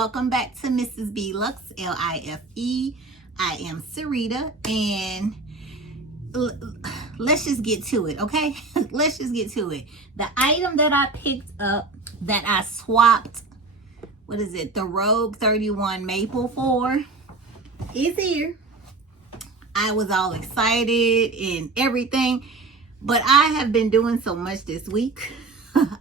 welcome back to Mrs. B Lux, L-I-F-E. I am Sarita, and let's just get to it, okay? Let's just get to it. The item that I picked up that I swapped, what is it, the Rogue 31 Maple for, is here. I was all excited and everything, but I have been doing so much this week.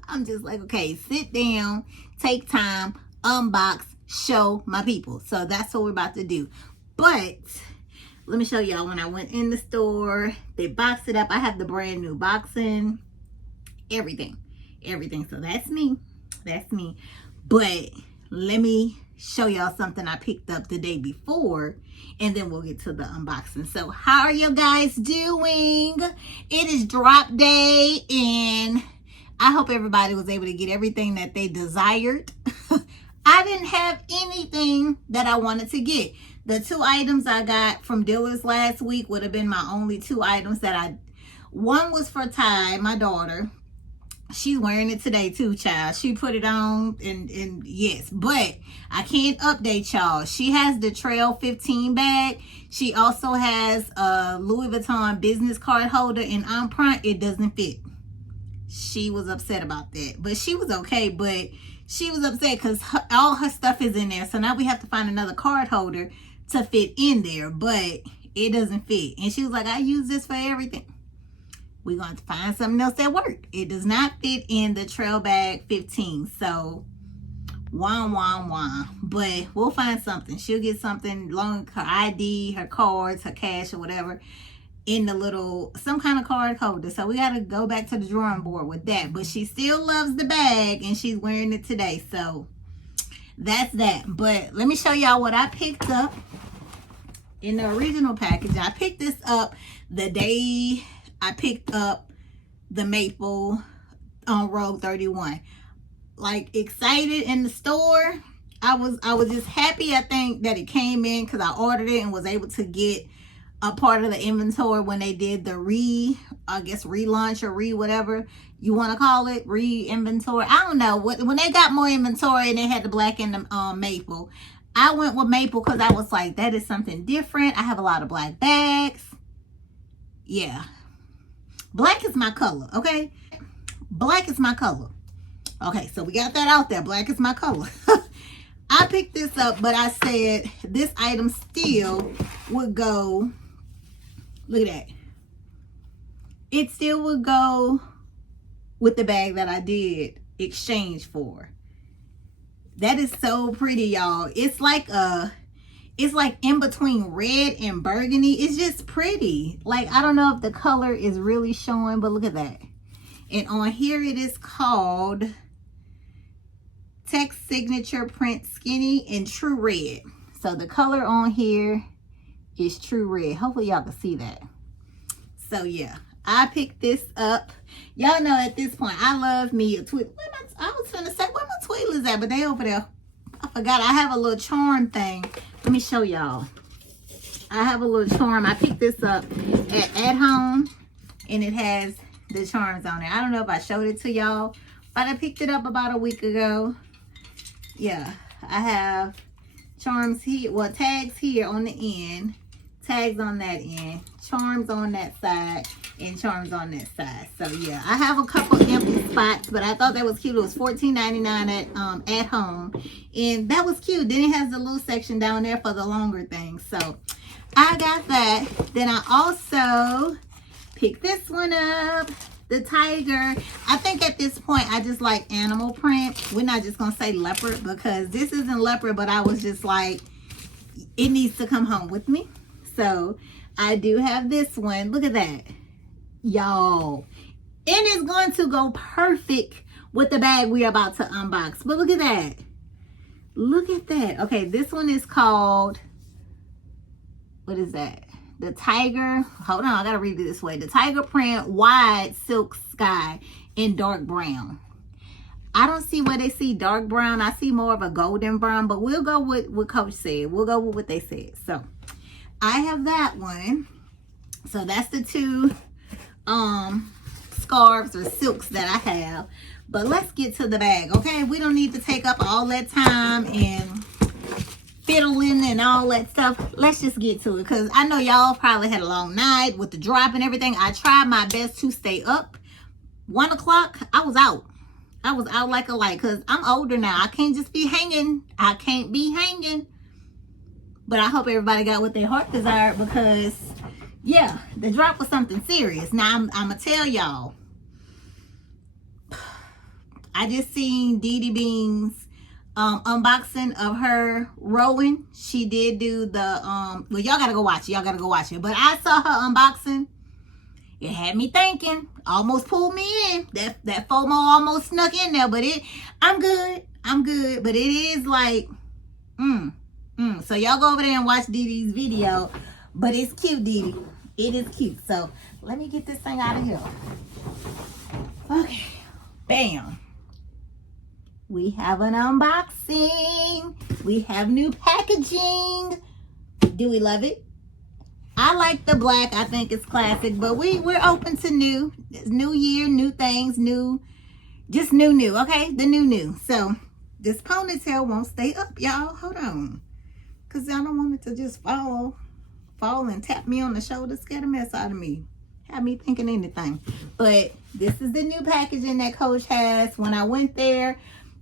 I'm just like, okay, sit down, take time, unbox, show my people. So that's what we're about to do. But let me show y'all. When I went in the store, they boxed it up. I have the brand new boxing, everything. So that's me. But let me show y'all something I picked up the day before, and then we'll get to the unboxing. So how are you guys doing? It is drop day, and I hope everybody was able to get everything that they desired. I didn't have anything that I wanted to get. The 2 items I got from dealers last week would have been my only 2 items that one was for Ty, my daughter. She's wearing it today too, child. She put it on, and yes, but I can't update y'all. She has the Trail 15 bag. She also has a Louis Vuitton business card holder, and on front, it doesn't fit. She was upset about that, but she was okay. But she was upset because all her stuff is in there. So now we have to find another card holder to fit in there, but it doesn't fit. And she was like, I use this for everything. We're going to find something else that works. It does not fit in the Trail Bag 15. So, wah. But we'll find something. She'll get something along her ID, her cards, her cash, or whatever, in the little, some kind of card holder. So we got to go back to the drawing board with that. But she still loves the bag, and she's wearing it today. So that's that. But let me show y'all what I picked up in the original package. I picked this up the day I picked up the Maple on Rogue 31. Like, excited in the store. I was just happy, I think, that it came in, because I ordered it and was able to get a part of the inventory when they did the relaunch or whatever you want to call it, re-inventory. I don't know. When they got more inventory and they had the black and the Maple, I went with Maple because I was like, that is something different. I have a lot of black bags. Yeah. Black is my color, okay? Black is my color. Okay, so we got that out there. Black is my color. I picked this up, but I said this item still would go, look at that. It still would go with the bag that I did exchange for. That is so pretty, y'all. It's like in between red and burgundy. It's just pretty. Like, I don't know if the color is really showing, but look at that. And on here it is called Text Signature Print Skinny in True Red. So the color on here is True Red. Hopefully y'all can see that. So yeah, I picked this up. Y'all know at this point, I love me a twist. I was gonna say, where my Twizzlers at? But they over there. I forgot I have a little charm thing. Let me show y'all. I have a little charm. I picked this up at home, and it has the charms on it. I don't know if I showed it to y'all, but I picked it up about a week ago. Yeah, I have charms here, well, tags here on the end, tags on that end, charms on that side, and charms on that side. So yeah, I have a couple empty spots, but I thought that was cute. It was $14.99 at home, and that was cute. Then it has the little section down there for the longer things. So I got that. Then I also picked this one up, the tiger. I think at this point I just like animal print. We're not just gonna say leopard, because this isn't leopard, but I was just like, it needs to come home with me. So I do have this one. Look at that, y'all. It is going to go perfect with the bag we're about to unbox. But look at that. Look at that. Okay, this one is called, what is that? The tiger, hold on, I gotta read it this way. The tiger print wide silk sky in dark brown. I don't see where they see dark brown. I see more of a golden brown, but we'll go with what Coach said. We'll go with what they said. So I have that one. So that's the 2 scarves or silks that I have. But let's get to the bag, okay? We don't need to take up all that time and fiddling and all that stuff. Let's just get to it, because I know y'all probably had a long night with the drop and everything. I tried my best to stay up. 1 o'clock, I was out. I was out like a light, because I'm older now. I can't just be hanging. I can't be hanging. But I hope everybody got what their heart desired, because, yeah, the drop was something serious. Now, I'm going to tell y'all. I just seen Dee Dee Bean's unboxing of her rowing. She did do the, well, y'all got to go watch it. Y'all got to go watch it. But I saw her unboxing. It had me thinking, almost pulled me in. That FOMO almost snuck in there, but I'm good. But it is like, So y'all go over there and watch Dee Dee's video. But it's cute, Dee Dee. It is cute. So let me get this thing out of here. Okay, bam. We have an unboxing. We have new packaging. Do we love it? I like the black. I think it's classic, but we're open to new. It's new year, new things, just new, okay? The new. So this ponytail won't stay up, y'all. Hold on. Because I don't want it to just fall and tap me on the shoulder, scare the mess out of me. Have me thinking anything. But this is the new packaging that Coach has. When I went there,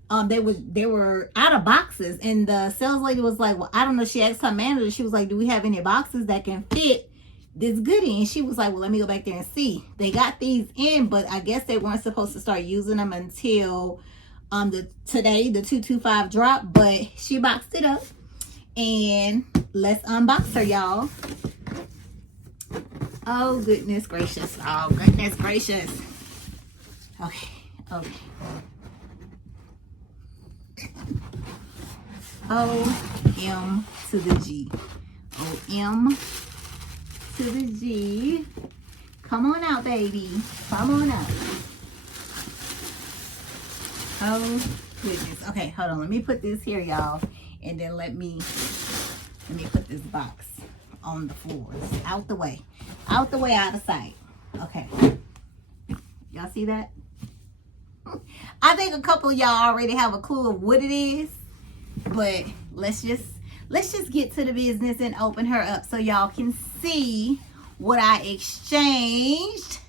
they were out of boxes, and the sales lady was like, well, I don't know. She asked her manager, she was like, do we have any boxes that can fit this goodie? And she was like, well, let me go back there and see. They got these in, but I guess they weren't supposed to start using them until today, the 225 drop. But she boxed it up, and let's unbox her, y'all. Oh goodness gracious. Okay. O-M to the G. O-M to the G. Come on out, baby. Come on out. Oh, goodness. Okay, hold on. Let me put this here, y'all. And then let me put this box on the floor. Out the way. Out the way, out of sight. Okay. Y'all see that? I think a couple of y'all already have a clue of what it is. But let's just get to the business and open her up so y'all can see what I exchanged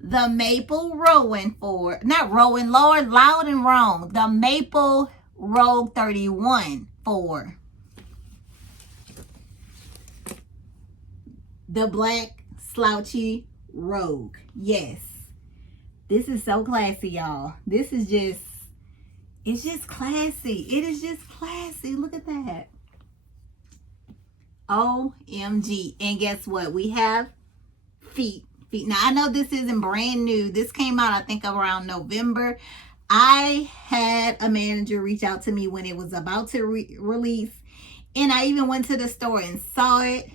the Maple Rowan for. Not Rowan, Lord, loud and wrong. The Maple Rogue 31 for. The black slouchy Rogue. Yes. This is so classy, y'all. This is just, it's just classy. It is just classy. Look at that. OMG. And guess what? We have feet. Now, I know this isn't brand new. This came out, I think, around November. I had a manager reach out to me when it was about to release. And I even went to the store and saw it.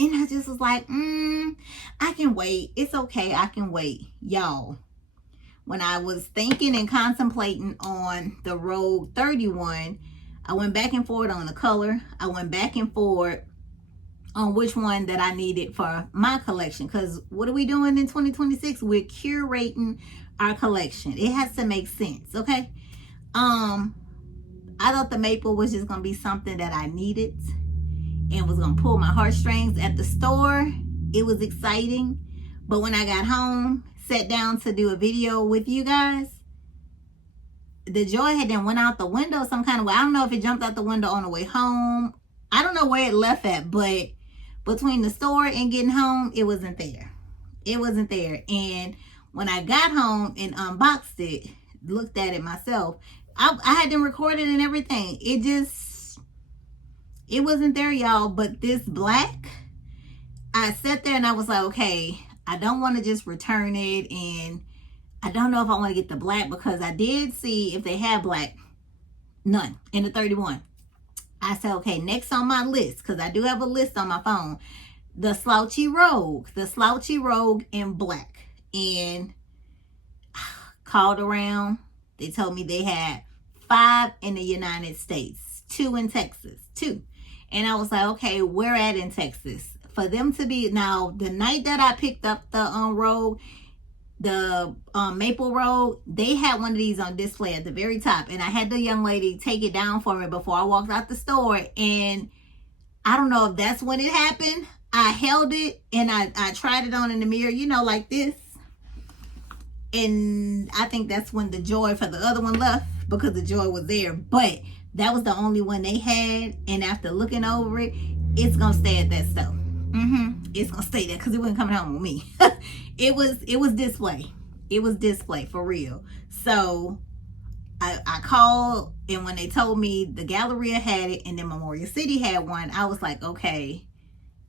And I just was like, I can wait. It's okay. I can wait. Y'all, when I was thinking and contemplating on the Rogue 31, I went back and forth on the color. I went back and forth on which one that I needed for my collection. Because what are we doing in 2026? We're curating our collection. It has to make sense, okay? I thought the maple was just going to be something that I needed and was going to pull my heartstrings at the store. It was exciting. But when I got home, sat down to do a video with you guys, the joy had then went out the window some kind of way. I don't know if it jumped out the window on the way home. I don't know where it left at, but between the store and getting home, it wasn't there. It wasn't there. And when I got home and unboxed it, looked at it myself, I had them recorded and everything. It wasn't there, y'all. But this black, I sat there and I was like, okay, I don't want to just return it. And I don't know if I want to get the black, because I did see if they had black. None in the 31. I said, okay, next on my list, because I do have a list on my phone, the Slouchy Rogue. The Slouchy Rogue in black. And called around. They told me they had 5 in the United States. 2 in Texas. 2. And I was like, okay, where at in Texas? For them to be, now, the night that I picked up the Rogue, the maple robe, they had one of these on display at the very top, and I had the young lady take it down for me before I walked out the store. And I don't know if that's when it happened. I held it and I tried it on in the mirror, you know, like this. And I think that's when the joy for the other one left, because the joy was there. But that was the only one they had, and after looking over it, it's gonna stay at that store. It's gonna stay there because it wasn't coming home with me. it was display. It was display for real. So I called, and when they told me the Galleria had it and then Memorial City had one, I was like, okay,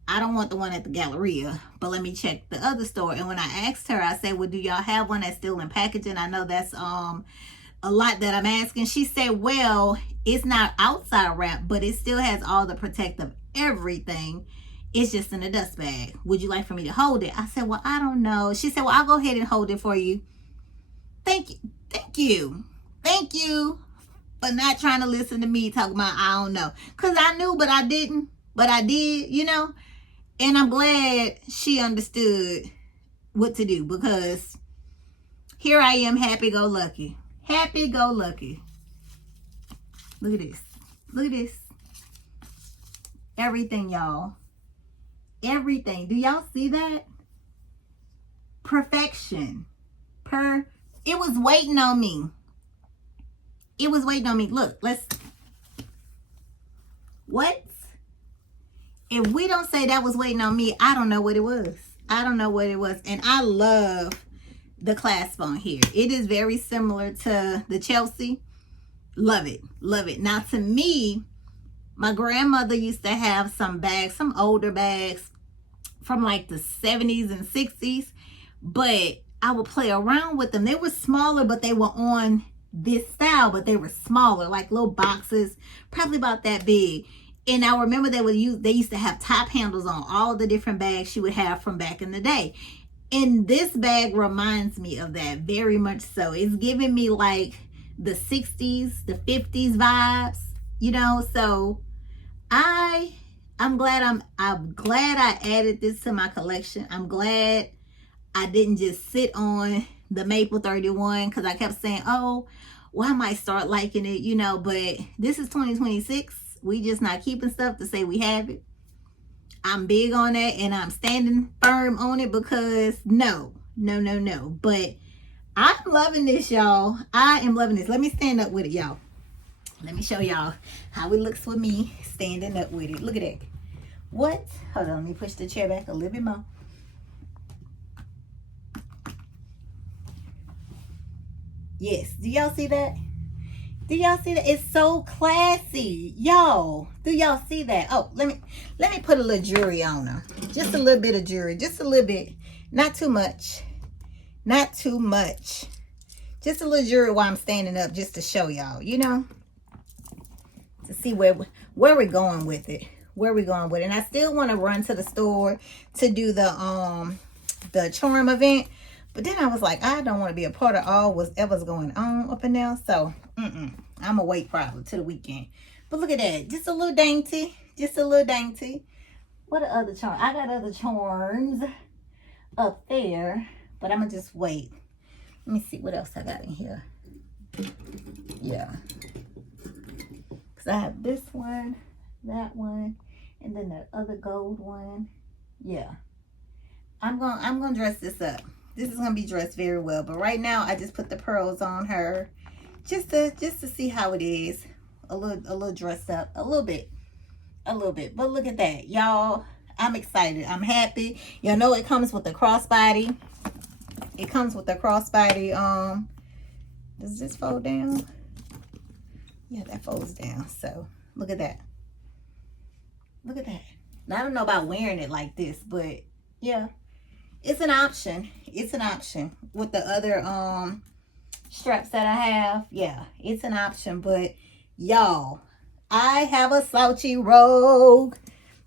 I don't want the one at the Galleria, but let me check the other store. And when I asked her, I said, well, do y'all have one that's still in packaging? I know that's a lot that I'm asking. She said, well, it's not outside wrap, but it still has all the protective everything. It's just in a dust bag. Would you like for me to hold it? I said, well, I don't know. She said, well, I'll go ahead and hold it for you. Thank you. Thank you. Thank you for not trying to listen to me talk about I don't know. Because I knew, but I didn't. But I did, you know. And I'm glad she understood what to do, because here I am, happy-go-lucky. Happy-go-lucky. Look at this. Look at this. Everything, y'all. Everything. Do y'all see that? Perfection. It was waiting on me. It was waiting on me. Look, let's... What? If we don't say that was waiting on me, I don't know what it was. I don't know what it was. And I love the clasp on here. It is very similar to the Chelsea. Love it. Love it. Now, to me, my grandmother used to have some bags, some older bags from like the 70s and 60s. But I would play around with them. They were smaller, but they were on this style, but they were smaller, like little boxes, probably about that big. And I remember they used to have top handles on all the different bags she would have from back in the day. And this bag reminds me of that very much so. It's giving me like the 60s, the 50s vibes, you know. So I'm glad I added this to my collection. I'm glad I didn't just sit on the Maple 31, because I kept saying, oh, well, I might start liking it, you know. But this is 2026. We just not keeping stuff to say we have it. I'm big on that, and I'm standing firm on it, because no. But I'm loving this, y'all. I am loving this. Let me stand up with it, y'all. Let me show y'all how it looks with me standing up with it. Look at that. What? Hold on, let me push the chair back a little bit more. Yes, do y'all see that? Do y'all see that? It's so classy, y'all. Do y'all see that? Oh, let me put a little jewelry on her. Just a little bit of jewelry, just a little bit. Not too much. Not too much. Just a little jewelry while I'm standing up, just to show y'all, you know, to see where we're going with it. Where we're going with it. And I still want to run to the store to do the charm event. But then I was like, I don't want to be a part of all whatever's going on up in there. So, I'm going to wait probably till the weekend. But look at that. Just a little dainty. Just a little dainty. What are other charms? I got other charms up there. But I'm going to just wait. Let me see what else I got in here. Yeah. Because I have this one, that one, and then that other gold one. Yeah. I'm going to dress this up. This is going to be dressed very well. But right now, I just put the pearls on her. Just to see how it is. A little dressed up. A little bit. But look at that. Y'all, I'm excited. I'm happy. Y'all know it comes with the crossbody. It comes with the crossbody. Does this fold down? Yeah, that folds down. So, look at that. Look at that. Now, I don't know about wearing it like this, but yeah. It's an option. It's an option with the other straps that I have. Yeah, it's an option. But y'all, I have a slouchy rogue,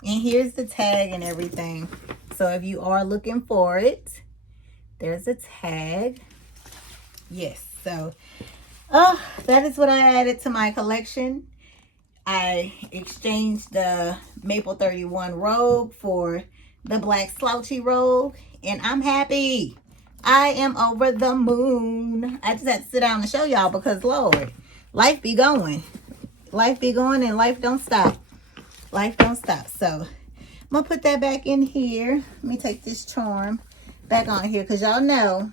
and here's the tag and everything. So if you are looking for it, there's a tag. Yes. So that is what I added to my collection. I exchanged the Maple 31 robe for the black slouchy robe. And I'm happy. I am over the moon. I just had to sit down and show y'all because, Lord, life be going. Life be going and life don't stop. Life don't stop. So I'm going to put that back in here. Let me take this charm back on here because y'all know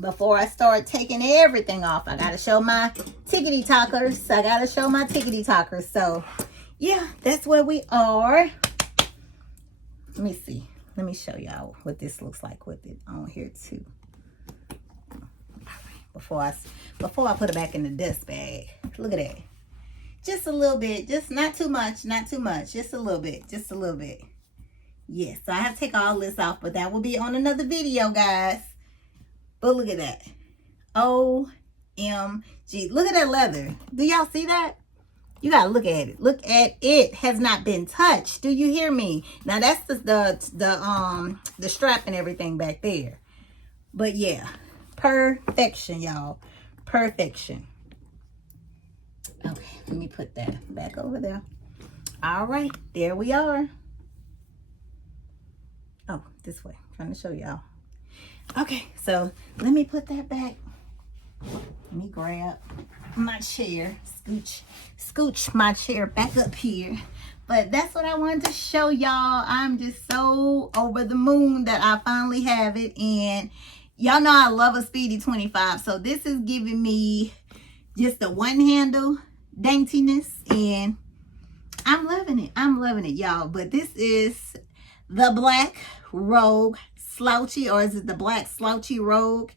before I start taking everything off, I got to show my tickety talkers. I got to show my tickety talkers. So, yeah, that's where we are. Let me see. Let me show y'all what this looks like with it on here too. Before I put it back in the dust bag. Look at that. Just a little bit. Just not too much. Not too much. Just a little bit. Just a little bit. Yes, so I have to take all this off, but that will be on another video, guys. But look at that. OMG. Look at that leather. Do y'all see that? You gotta look at it. Look at it. Has not been touched. Do you hear me? Now that's the strap and everything back there. But yeah, perfection, y'all. Perfection. Okay, let me put that back over there. All right, there we are. Oh, this way. I'm trying to show y'all. Okay, so let me put that back. Let me grab my chair, scooch my chair back up here. But that's what I wanted to show y'all. I'm just so over the moon that I finally have it. And y'all know I love a Speedy 25. So this is giving me just the one handle daintiness. And I'm loving it. I'm loving it, y'all. But this is the Black Rogue Slouchy. Or is it the Black Slouchy Rogue?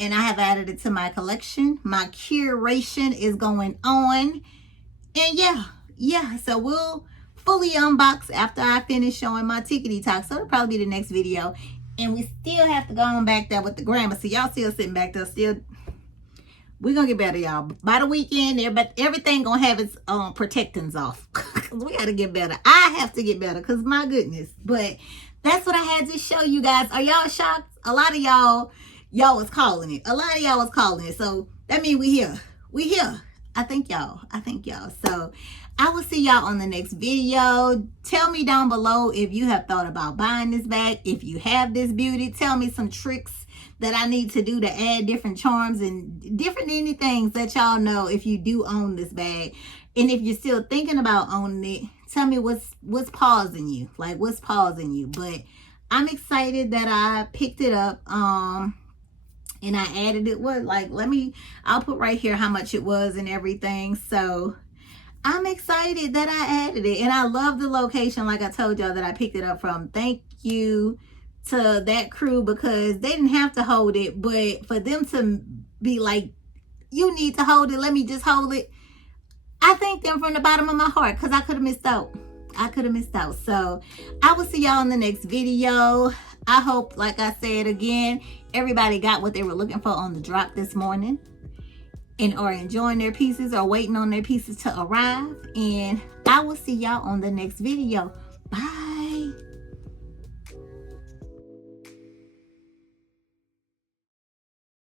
And I have added it to my collection. My curation is going on. And yeah. So we'll fully unbox after I finish showing my tickety talk. So it'll probably be the next video. And we still have to go on back there with the grammar. So y'all still sitting back there. We're going to get better, y'all. By the weekend, everything going to have its protectings off. We got to get better. I have to get better because my goodness. But that's what I had to show you guys. Are y'all shocked? A lot of y'all was calling it. A lot of y'all was calling it. So that means we here. We here. I thank y'all. So I will see y'all on the next video. Tell me down below if you have thought about buying this bag. If you have this beauty, tell me some tricks that I need to do to add different charms and different anything that y'all know if you do own this bag. And if you're still thinking about owning it, tell me what's pausing you. Like, what's pausing you. But I'm excited that I picked it up. And I added it. I'll put right here how much it was and everything. So I'm excited that I added it. And I love the location, like I told y'all, that I picked it up from. Thank you to that crew, because they didn't have to hold it, but for them to be like, you need to hold it, let me just hold it. I thank them from the bottom of my heart, because I could have missed out. So I will see y'all in the next video. I hope, like I said again, everybody got what they were looking for on the drop this morning and are enjoying their pieces or waiting on their pieces to arrive. And I will see y'all on the next video. Bye.